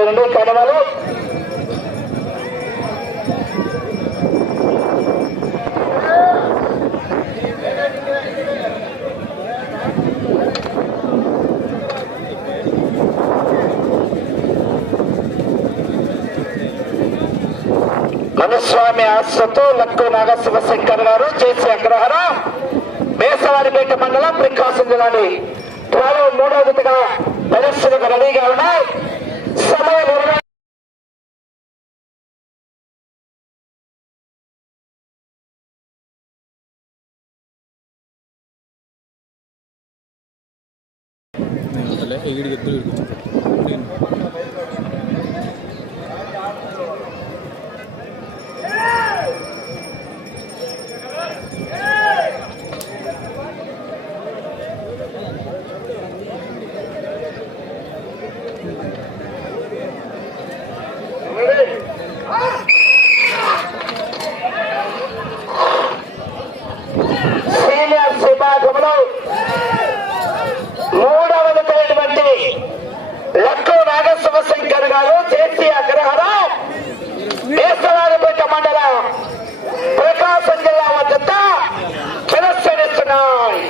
చూడండి కథనాలు మనస్వామి ఆశ్రతో లక్కు నాగశివ శంకర్ గారు చేసి అగ్రహార బేసవారిపేట మండలం ప్రకాశం జిల్లాని. త్వరలో మూడవ విధంగా పరిశ్రమకు రెడీగా ఉన్నాయి. നിങ്ങളുടെ ഏഴ് കെട്ട് എടുക്കും নয়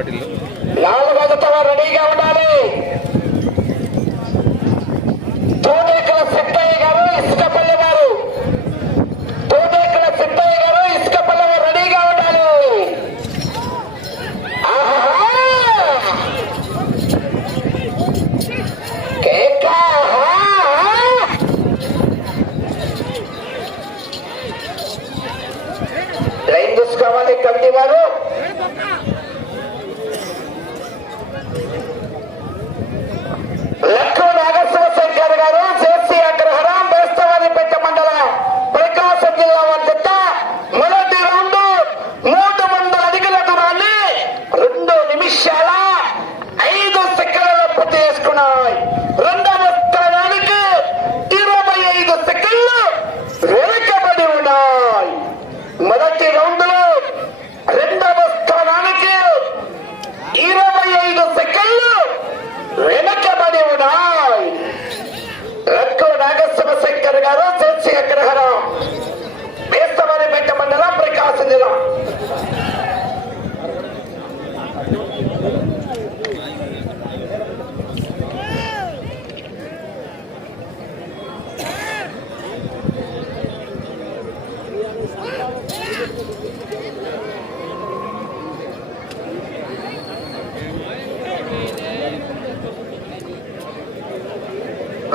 బాటిల్ రెడీగా ఉండాలి. বয়স্ক নয়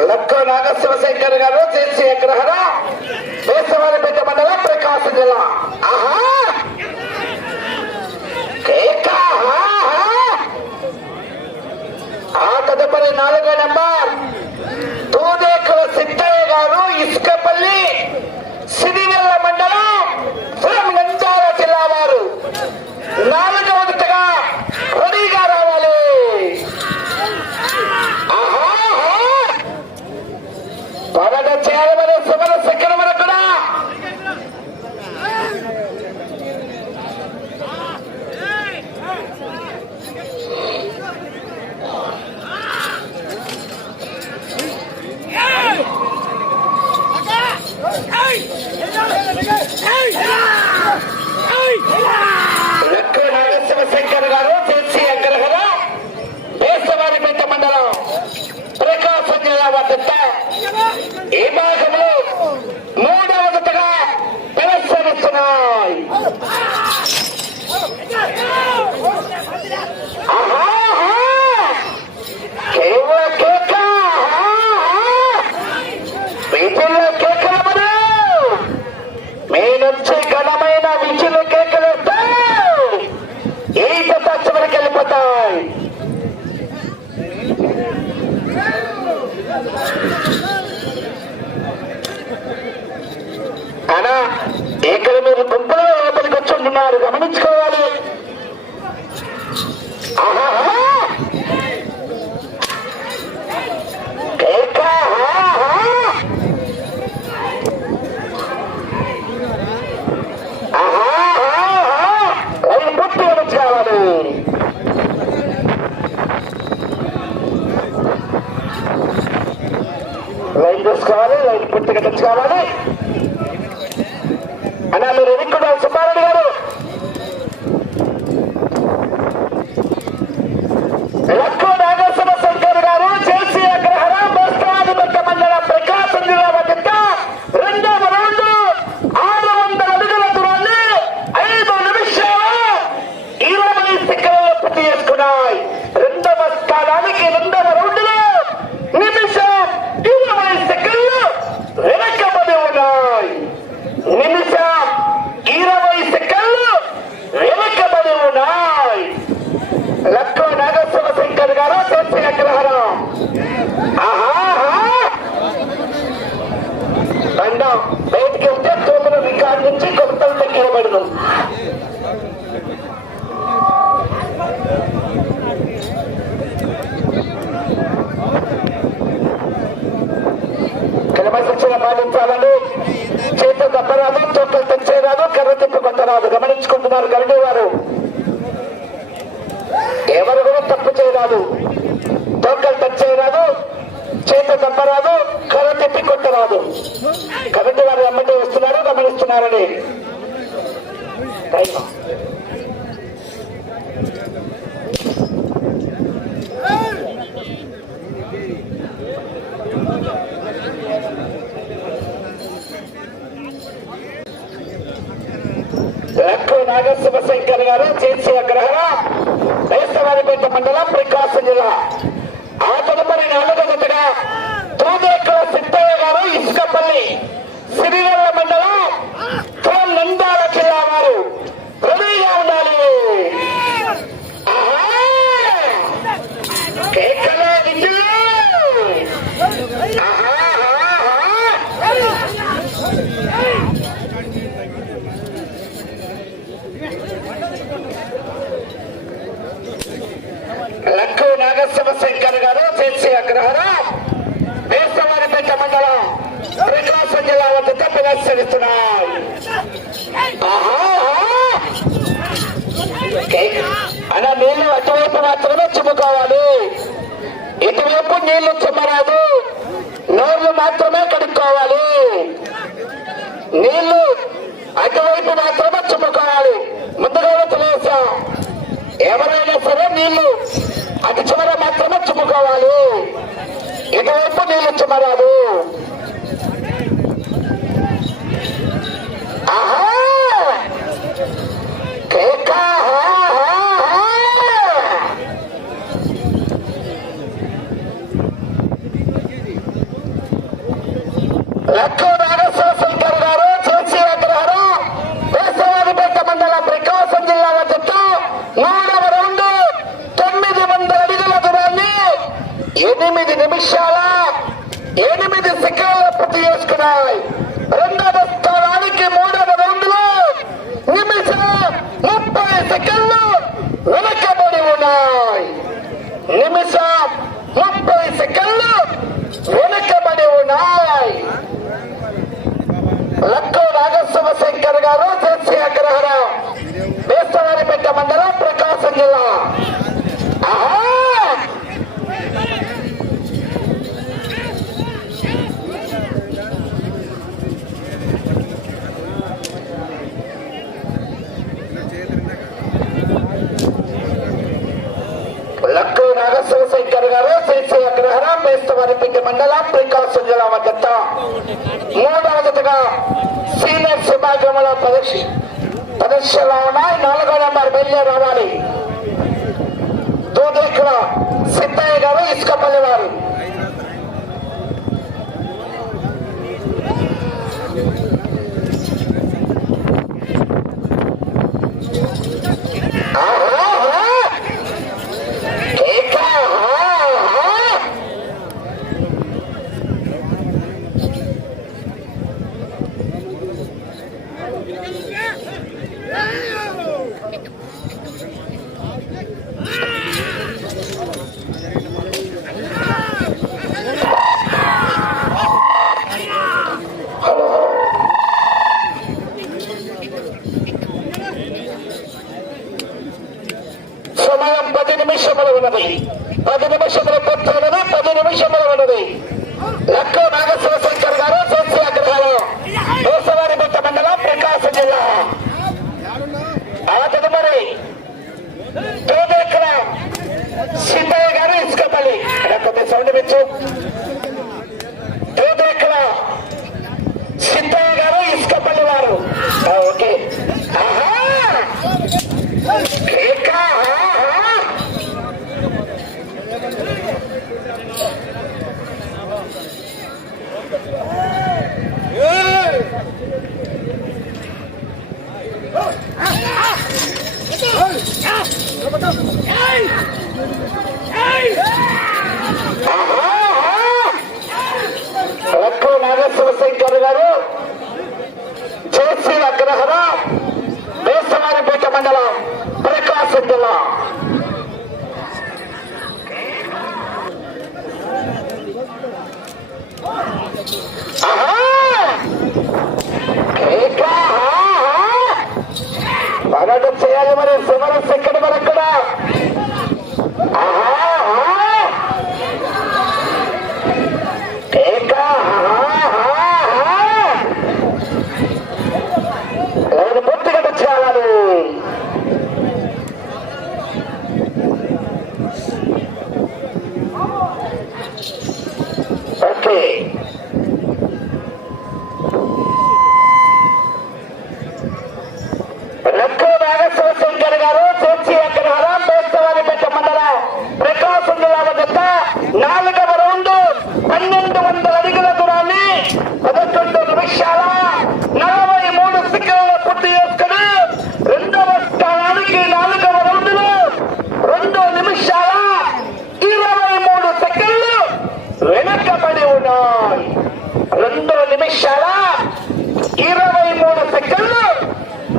లక్కో నాగ శివశంకర్ గారు చేసే గ్రహణ దేశవారిపేట మండలం ప్రకాశం జిల్లా. ఆహా! ఆ తదుపరి నాలుగో నెంబర్. తూదేకుల సిద్ధయ్య గారు ఇసుకపల్లి సిరివెల్ల మండలం ఉంటాయి అనా ఇక్కడ మీరు టచ్ చేసుకోవాలి లైట్ పూర్తిగా టచ్ కావాలి. అన్నా మీరు ఎన్నికూడా సుబ్బారెడ్డి గారు. లక్కు నాగశ్రమ శంకర్ గారు చేసి అగ్రహారం. పెద్ద మండలం ప్రకాశం జిల్లా వద్ద ప్రదర్శనిస్తున్నాయి అలా నీళ్ళు అటువైపు మాత్రమే చుమ్ముకోవాలి. ఇటువైపు నీళ్ళు చుమ్మరాదు. నోర్లు మాత్రమే కడుక్కోవాలి. నీళ్ళు అటువైపు మాత్రమే చిమ్ముకోవాలి. ముందుగా తులాసా ఎవరైనా సరే నీళ్ళు అటు చివర మాత్రమే చుమ్ముకోవాలి. ఇటువైపు నీళ్ళు చుమ్మరాదు. para. పది నిమిషములు ఉన్నది. పది నిమిషముల పూర్తి ఉన్నది పది నిమిషములు ఉన్నది. లక్కో నాగశివశంకర్ గారు సోసి అగ్రహారం దోసవారిపేట మండలం ప్రకాశం జిల్లా. ఆ తదుపరి తోదేకర సిద్ధయ్య గారు ఇసుకపల్లి. కొద్ది సౌండ్ పెంచు తోదేకర సిద్ధయ్య గారు ఇసుకపల్లి వారు. ఓకే. ఆహా! లక్కు నాగేశ్వర శంకర్ జేసీ అగ్రహర వేసవారిపేట మండలం ప్రకాశం జిల్లా ఆహా! కేక! ఆహా! పగడు చేయాలి మరి సుమరస్ ఎక్కడ మరక్కడ ఆహా! ఆహా! కేక! ఆహా! ఆహా! నేను పూర్తిగా చేయాలి ఓకే లక్కు నాగేశ్వర శంకర్ గారు చర్చి అగ్రహారం బేస్తవారిపేట మండలం ప్రకాశం జిల్లా వద్ద నాలుగవ రౌండ్ పన్నెండు వందల అడుగుల దూరాన్ని పదకొండు నిమిషాల నలభై మూడు సెకండ్ల పూర్తి చేసుకుని రెండవ స్థానానికి నాలుగవ రౌండ్లో రెండు నిమిషాల ఇరవై మూడు సెకండ్లు వెనకబడి ఉన్నాయి రెండు నిమిషాల ఇరవై మూడు సెకండ్లు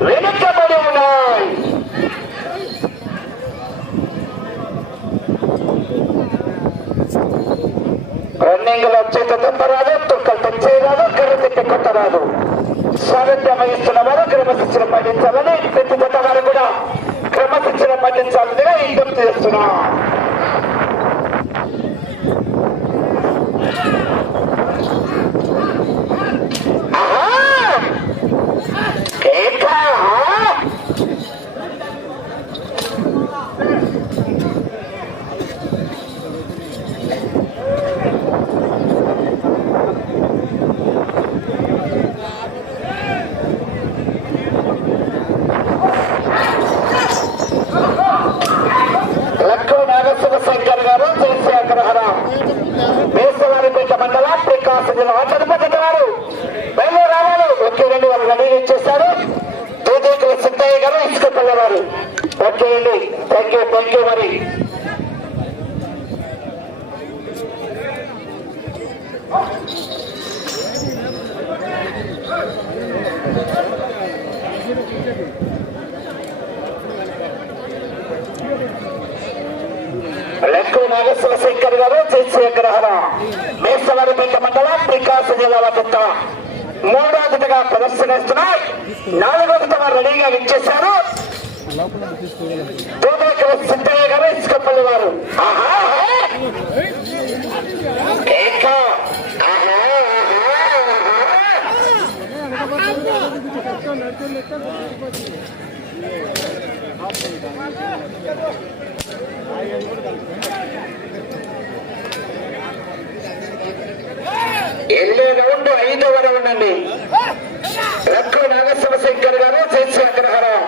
వెనుకబడి ఉన్నాయి. రన్నింగ్లో చేత తప్పరాదు తుక్కలు తెచ్చేయరాదు కర్ర తిట్టి కొట్టరాదు. సారథ్యం వహిస్తున్న వారు క్రమశిక్షణ పాటించాలని ప్రతి జత వారు కూడా క్రమశిక్షణ పాటించాలని విజ్ఞప్తి చేస్తున్నాం ఆహా! కేక! లక్ష్మీ నాగేశ్వర శంకర్ గారు చేసే అగ్రహరం వేసవారిపేట మండలం ప్రకాశం జిల్లా చదుపతి గారు బయలు రావాలి ఒకే రెండు వాళ్ళు రెడీ ఇచ్చేస్తారు తూతూకుల సిద్ధయ్య గారు ఇసుక పిల్లవారు ఓకే అండి థ్యాంక్ యూ థ్యాంక్ యూ మరి నాగేశ్వర శంకర్ గారు చేసే గ్రహణం మేసవారిపేట మండలం ప్రకాశం జిల్లాల పెద్ద మూడో దిటగా ప్రదర్శనిస్తున్నాయి నాలుగో జత వారు రెడీగా విచ్చేశారు. సిద్ధయ్య గారు ఇసుకపల్లి వారు. ఆహా ఆహా. ఆహా, ఎల్లే రౌండ్ ఐదవ రౌండ్ అండి. లక్కు నాగేశ్వర శంకర్ గారు చేసి అగ్రహారం.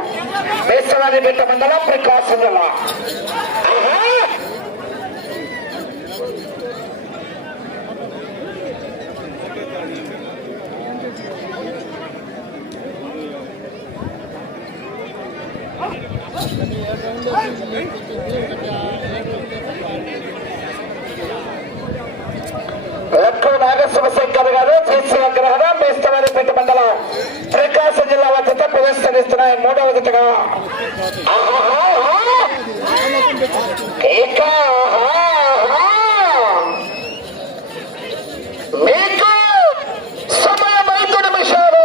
మేసవారిపేట మండలం ప్రకాశం జిల్లా. ఆహా! లక్కు నాగేశ్వర శంకర్ గారు చేసి అగ్రహారం మేస్తవారిపేట మండలం ప్రకాశం జిల్లా వద్ద ప్రదర్శనిస్తున్నాయి మూడవ జతగా ఆహాహా! మీకు సమయం ఐదు నిమిషాలు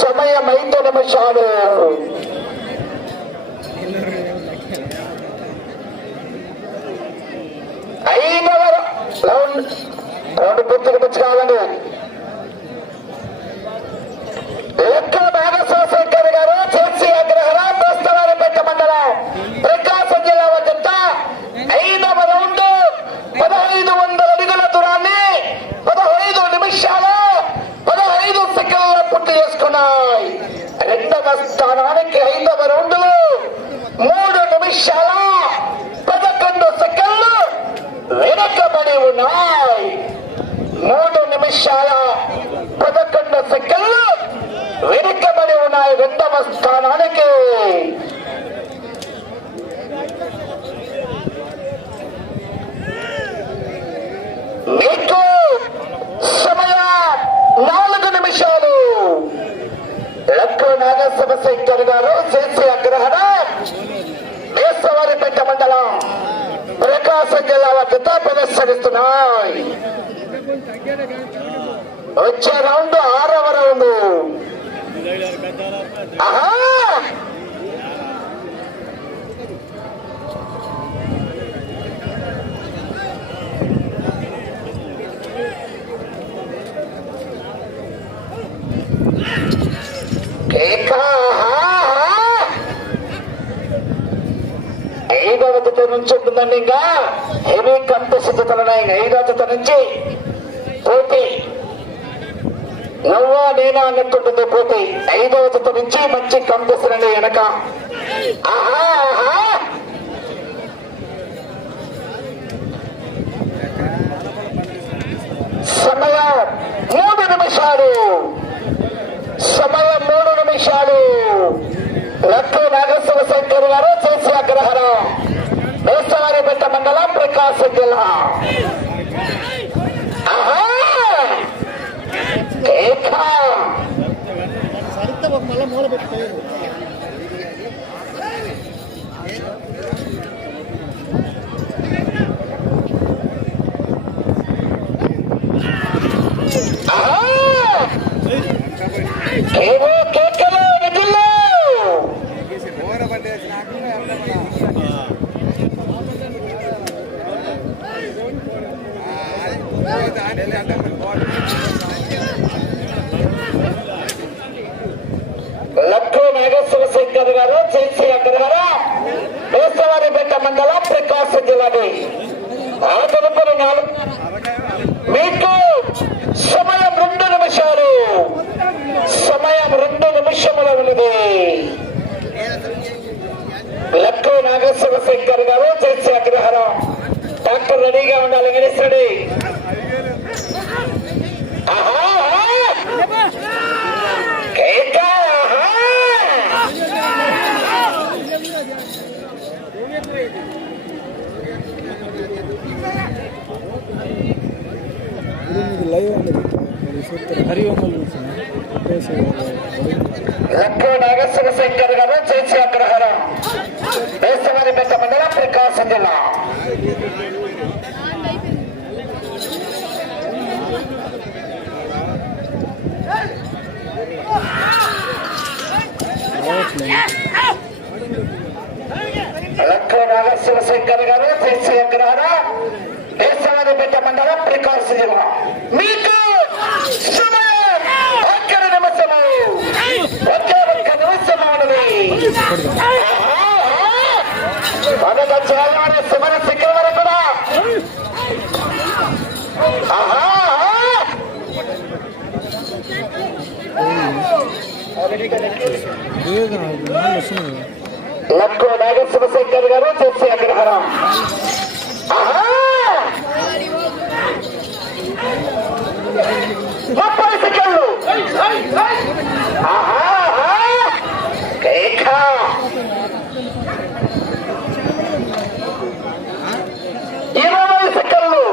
సమయం ఐదు నిమిషాలు ఐదవ రౌండ్ రౌండ్ పూర్తిగా పిచ్చి కావాలండి లెక్క నాగశేఖర్ గారు చేసి అగ్రహరా దోస్తవారిపేట మండలం ప్రకాశం జిల్లా వద్ద ఐదవ రౌండ్ పదహైదు వందల అడుగుల దూరాన్ని పదహైదు నిమిషాల పదహైదు సెకండ్ల పూర్తి చేసుకున్నాయి రెండవ స్థానానికి ఐదవ రౌండ్ మూడు నిమిషాల పదకొండు సెకండ్లు వెనకబడి ఉన్నాయి శంకర్ గారు చేసి అగ్రహణ వేసవారిపేట మండలం ప్రకాశం జిల్లా వద్ద ప్రదర్శనిస్తున్నాయి వచ్చే రౌండ్ ఆరవ రౌండ్. ఐదవ జత నుంచి ఉంటుందండి ఇంకా. హెవీ కంటెస్ట్ జతలున్నాయి ఐదవ జత నుంచి పోటీ. నువ్వా నేనా అన్నట్టుంటుంది పోటీ ఐదవ జత నుంచి మంచి కంటెస్ట్ వెనక. ఆహా ఆహా. సమయం మూడు నిమిషాలు. సమయం మూడు నిమిషాలు. లక్కు నాగేశ్వర శంకర్ గారు చేసి అగ్రహ వేసవారిపేట మండలం ప్రకాశం జిల్లా ఆహా! కేకా! సరిగ్గా ఒక మళ్ళీ మూల పెట్టుకోలేదు ఆహా! కేవో కేకలు నిధులు లక్కు నాగేశ్వర గారు చేసి అగ్రహరం వేసవారిపేట మండలం ప్రకాశం జిల్లాది. ఆ తదుపరి నాలుగు మీకు సమయం రెండు నిమిషాలు సమయం రెండు నిమిషముల ఉన్నది లక్కు నాగేశ్వర శంకర్ గారు చేసి అగ్రహారం డాక్టర్ రెడీగా ఉండాలి గణేష్ రెడీ ఆహా, ఆహా. కేక, ఆహా. ఇది లైవ్ అనేది హరి ఓమల్ లక్కు నాగేశ్వర శంకర్ గారు చేసి అగ్రహారం. వేసవారిపేట మండలం ప్రకాశం జిల్లా. లక్కు నాగేశ్వర శంకర్ గారు చేసి అగ్రహారం వేసవారిపేట మండలం ప్రకాశం జిల్లా. మీకు ఒకే ఒక్క నిమిషము శిఖర వరకు కూడా. ఆహా. వస్తున్నాయి నాగేశ్వర శంకర్ గారు చేసి అగ్రహారం. ఆహా. ముప్పై సెకండ్లు. ఇరవై సెకండ్లు.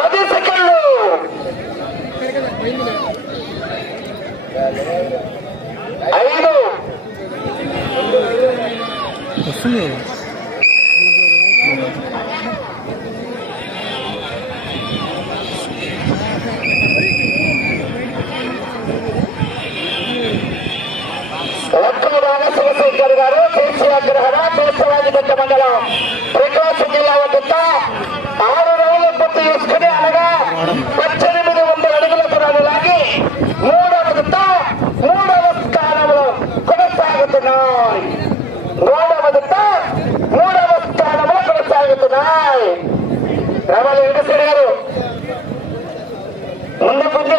పది సెకండ్లు. ఐదు. వస్తుంది.